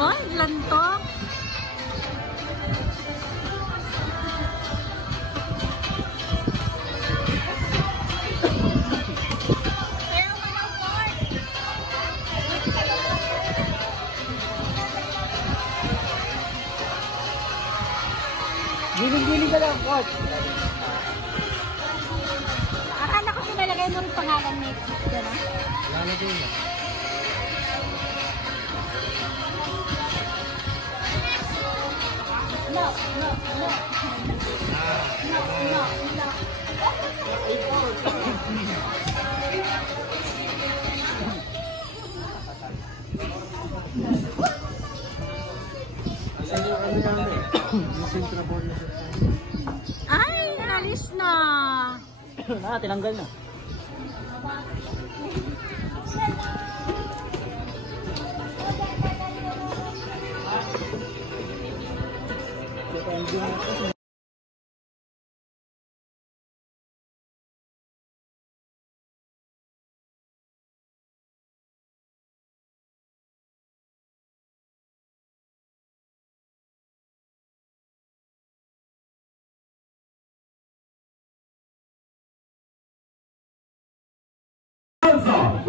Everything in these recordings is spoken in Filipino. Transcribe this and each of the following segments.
Hoy, lantok. Giling-giling ka lang, coach. Akala ko pinalagay mo yung pangalan ni Gana. Lalagay mo. No. Ay, nalis na. Tinanggal na.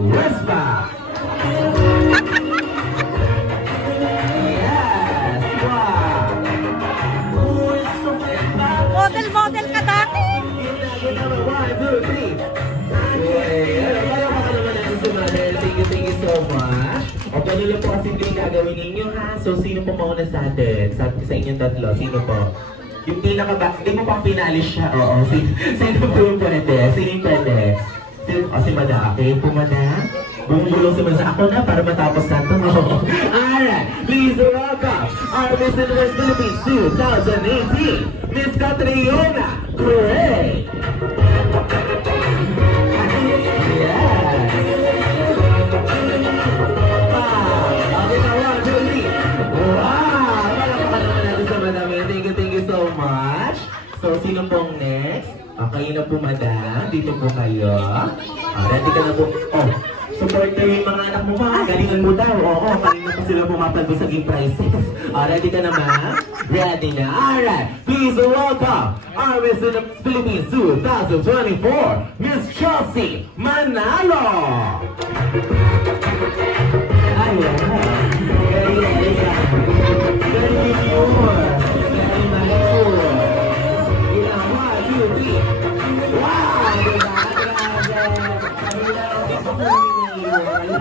Whisper. Yes, wow. Model ka dati. 1, 2, 3. Thank you so much. O, ganun lang po kasi yung gagawin ninyo, ha? So, sino po mauna sa atin? Sa inyong tatlo, sino po? Yung hindi mo pang pinalis siya. Oo, sino po yung pwede? Sino yung pwede? Si Mada. Okay po, Mada? Bumulong si Mada. Ako na para matapos na ito. Alright, please welcome our Miss Universe Philippines 2018, Miss Catriona Gray. Thank you so much. So, sino pong next? Kayo na po, madam. Dito po kayo. Ready ka na po. Oh, supporter yung mga anak mo, ma. Galingan mo daw. Oo, kanina po sila pumapalbo sa game prizes. Ready ka na, ma'am? Ready na. Alright. Please welcome our Miss Philippines 2024, Miss Chelsea Manalo. Ayan.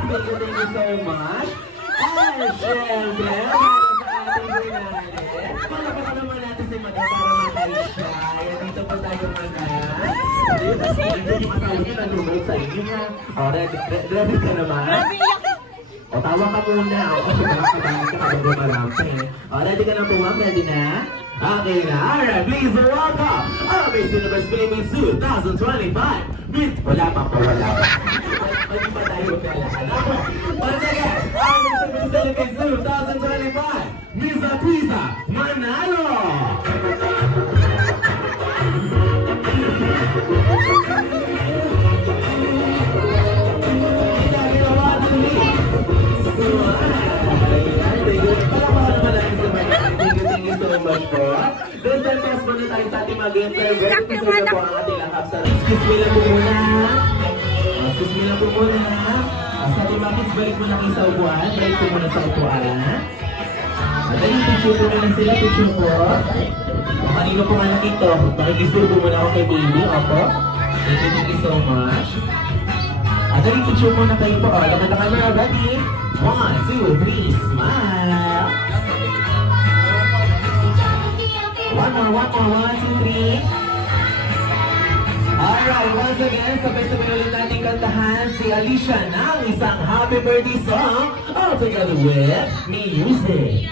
Thank you so much. And syempre, palakapan naman natin si Madam para makain siya. Dito po tayo, Madam. Dito yung asawa niyo nag-roll sa inyo, ha? Ready ka naman? O, tawa ka muna. O, makakadami ka habang gumarampi. O, ready ka na po, ma'am? Ready na? Okay na. Alright, please welcome our Miss Universe Philippines 2025. Miss, wala pa po, wala pa. Pwede pa tayo kailangan. Once again, our Miss Universe Philippines 2025, Miss Apriza Manalo. Thank you so much po. This time, pass muna tayo sa ating mag-game server. Isa na po ang ating lahap sa excuse me lang po muna. Excuse me lang po muna. Sa ating mag-kids, balik mo na kayo sa upuan. Balik po muna sa upuan. At ayun, picture po muna sila. Picture po. Kanino po nga nakito? Makikisur po muna ako kay baby. Opo. Thank you so much. At ayun, picture muna kayo po. Laman na camera. Ready? 1, 2, 3, smile! One more, 1, 2, 3. Alright, once again, sabay-sabay ulit natin kantahan si Alicia ng isang happy birthday song all together with music.